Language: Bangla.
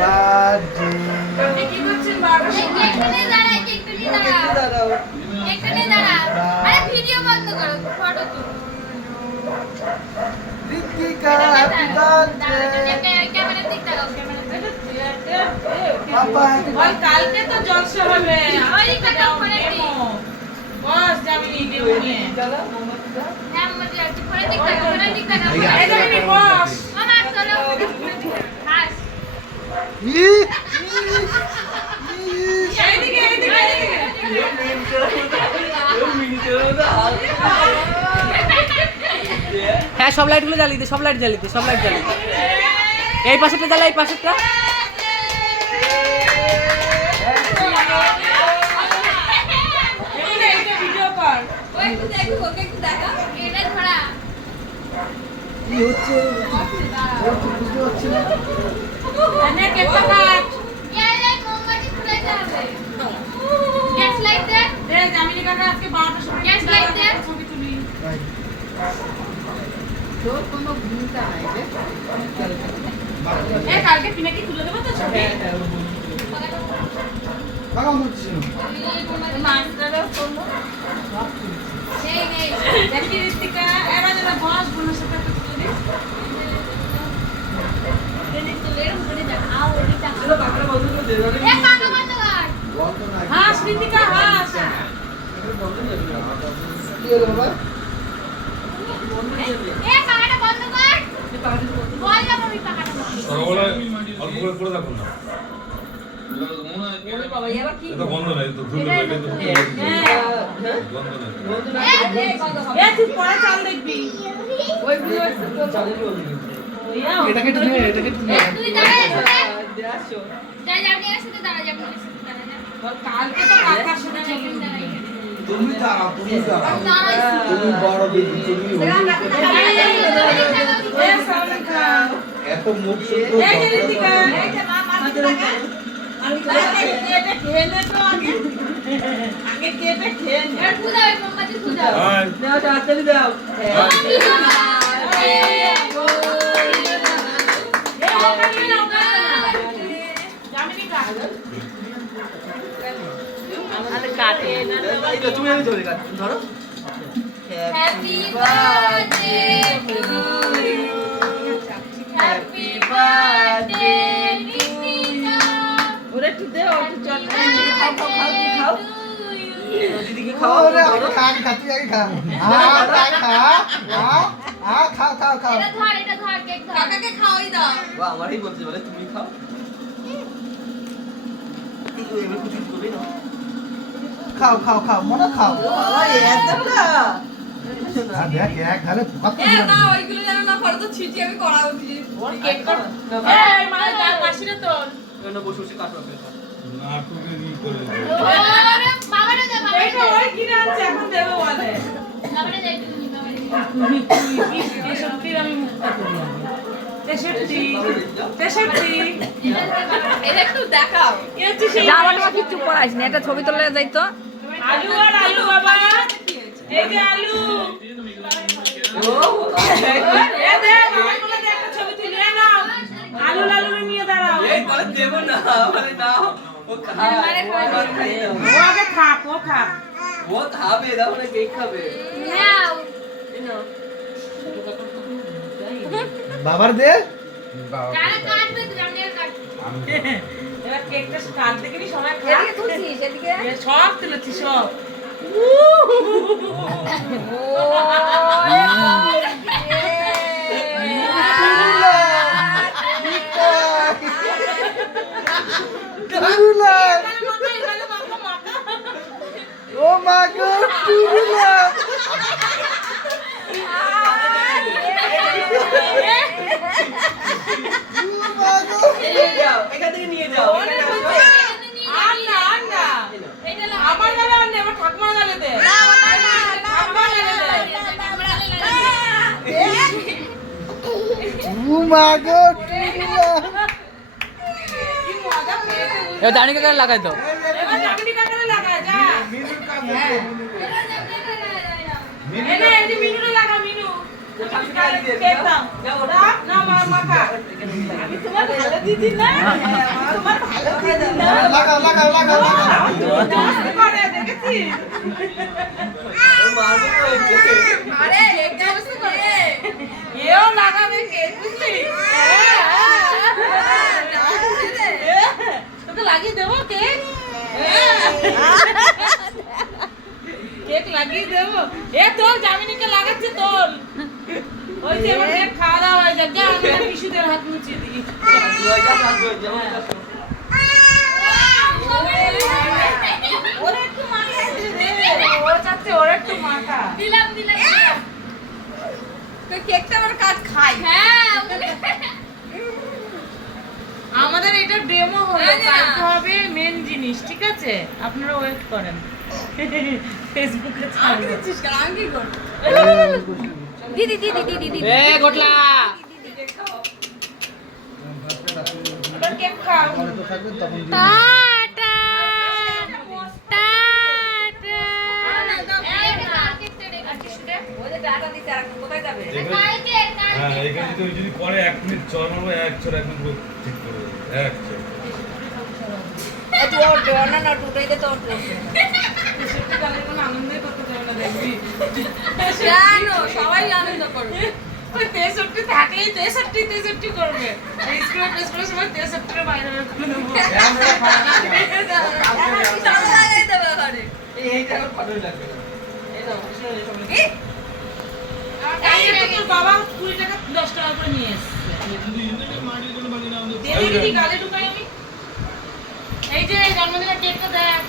বার্থডে। আপনি কি করছেন বাবা? এখানে দাঁড়াও। এখানে দাঁড়াও। আরে ভিডিও বন্ধ করো, ফটো তুলো। Ritika happy birthday. ক্যামেরার দিক তাকাও, ক্যামেরার দিক। পাপা হ্যাপি বল কালকে তো জলসা হবে। ওই কথা করে দি। বস যাবি ডেমো নিয়ে। হ্যাঁ আমাদের আছে পরে দিক তাকাও, পরে দিক তাকাও। এই যাবি বস। মামা চলো। হাস। এইদিকে এইদিকে এইদিকে। হ্যাঁ সব লাইটগুলো জ্বালিয়ে দে, সব লাইট জ্বালিয়ে দে, সব লাইট জ্বালিয়ে দে। এই পাশেরটা জ্বালা, এই পাশেরটা। এইটা ভিডিও কর। ওই একটু দেখো, ওকে একটু দেখা। এটা ধরা। কি হচ্ছে? ও তো বুঝতে পারছি না। এনে কেটে কাট। এই মোমবাতি ফুলাইতে হবে। গ্যাস লাইট দে। রে জামিনী কাকা আজকে 12টার সময় গ্যাস লাইট দে। ছবি তুলি। তোর কোনো ভূমিকা নাই রে। এ কালকে পিনাকি তুলে দেব তো ছবি। কাকা মুছছি না। মাস্টারও করলো। নেই নেই। দেখি ঋতিকা এরা যেন বস বোনের সাথে একটু তুলে দিস। এনে তুলে উপরে দেখা। আও ওইটা। চলো কাকারা বন্ধ করে দে। এ কাকা বন্ধ কর। বন্ধ না। হাস ঋতিকা হাস। বন্ধ যাবে না। কি হলো বাবা? এ কাকাটা বন্ধ কর। এই পাহাড়ি বন্ধ। বল না আমি কাকাটা বন্ধ কর। ওগুলো অল্প করে করে রাখুন না। ওরে বাবা এবার কি এটা বন্ধ নাই তো ধুলো লাগে তো হ্যাঁ। বন্ধ নাই। বন্ধ না এ তুই পরে চাল দেখবি। ওই ভিডিও চালু করে দিন। এটা কেটে নে, এটা কেটে নে। তুই দাঁড়া এখানে। আসো। যা যাবি এর সাথে দাঁড়া, যাবি এর সাথে দাঁড়া যা। বল কালকে তো কাকার সাথে ছবি তুলবি। দাঁড়া এখানে। তুমি দাঁড়াও, তুমি দাঁড়াও। দাঁড়া। তুমি বড় বেবি, তুমি এ সালিকা। এত মুখ শুদ্ধ এই যে ঋতিকা এই যে মা মাঝে টাকা। আমি কেটে খেয়ে নে তো আগে। আগে কেটে খেয়ে নে। এর ফুদাও এর মোমবাতি ফুদাও। হাই দাও তাড়াতাড়ি দাও। এ ওখানে না জামিনী কাকা। আরে কাটে না। এই তো তুমি আমি ধরে কাট। ধরো। Happy birthday to you. Happy birthday Ritika. ওরে একটু দে, ও একটু চল। খাও খাও খাও কি খাও। দিদিকে খাও। ওরে আগে খা, আগে খা, তুই আগে খা। খা, খা। এটা ধর কেক ধর। কাকাকে খাওয়াই দাও। ও আমারই বলতে বলে তুমি খাও। এই তো এবার কিছু করবে না। খাও, মনে খাও। ও বাবা এত না। দেখ, এক ঢালে ভাত এ না ওইগুলো যেন না পড়ে তো ছিটি আমি করাবো কি। Cake cut. এই মানে তার মাসিরে তোর। না বসে বসে কাটো আপনি। না তোকে কি করে ওরে বাবারে দে এইটা বাবারে। ওই কিনে আনছে এখন দেবে বলে। বাবারে দে তুমি বাবারে। এই সত্যি আমি মুক্তা করি আগে। 63 এটা একটু দেখাও। এ হচ্ছে সেই জামাটা কিচ্ছু পরাইস না, একটা ছবি তোলা যাইতো। আলু আর আলু বাবা। এই যে আলু। ও এ দে বাবা বলে দে একটা ছবি তুলে নাও। আলু লালু নিয়ে দাঁড়াও। এই তো দেব না মানে নাও। ও খায়। ও আগে থাক ও থাক। ও খাবে দাও না কেক খাবে। নাও। এই নাও। বাবার দে। কারা কাটবে তুই আমি আর কাটবো। এবার কেকটা কাট দেখে নি সবাই খা। এদিকে তুলছিস, এদিকে। এ সব তুলেছি সব। টুরুলা। ও মা গো, টুরুলা। ও মা গো। নিয়ে যাও এখান থেকে নিয়ে যাও। এখানে আসো। আর না আর না। এটা না আমার গালে আর নেই, আমার ঠাকুমার গালে দে। ঠাকুমার গালে দে। ও মা গো, টুরুলা। কি মজা পেয়েছে। এবার দাঁড়িয়ে কাকারে লাগাই তো। এবার জামিনী কাকারে লাগা যা। মিনুর কাছে দে, মিনুর। এনে এই যে মিনুরে লাগা মিনু। কেক দাও। দাও, না, মাখা। আমি তোমার ভালো দিদি না? তোমার ভালো দিদি না? লাগাও লাগাও লাগাও লাগাও নমস্তে করে, দেখেছিস? আরে একটা বস্তু করে এও লাগাবে কেক, বুঝলি? তোকে লাগিয়ে দেবো কেক? কেক লাগিয়ে দেবো? এ তোর জামিনীকে লাগাচ্ছে তোর। ওই যে এবার কেক খাওয়া দাওয়া হয়ে যাক, যা আমি পিসুদের হাত মুছিয়ে দিই। ওরা একটু মাখা ও চাচ্ছে ওরা একটু মাখা। দিলাম দিলাম তো কেকটা আমার কাজ খাই। হ্যাঁ আমাদের এটা ডেমো হলো, না, না। কালকে হবে মেন জিনিস, ঠিক আছে? আপনারা ওয়েট করেন। ফেসবুকে ছাড়বো। দিদি দিদি দিদি দিদি এ গোটলা এবার কেক খাও। পরে তো থাকবেন তখন দিয়ে টাটা টাটা হ্যাঁ, এখানে তো যদি পরে 1 মিনিট চল মারবো, 1 চল 1 মিনিট ঠিক করে দেবো। 1 চল। তাহলে কোনো আনন্দই করতে দেবে না, দেখবি? জানো সবাই আনন্দ করবে ওই 63 থাকলেই 63 করবে। এই স্কুলে প্রেস করার সময় 63 বাইরে বের করে দেবো। লাগাই দেবে ঘরে এই যে তোর বাবা 20 টাকা 10 টাকা করে নিয়ে এসছে। দে দেখি গালে ঢুকাই আমি। এই যে জন্মদিনের কেকটা দেখ।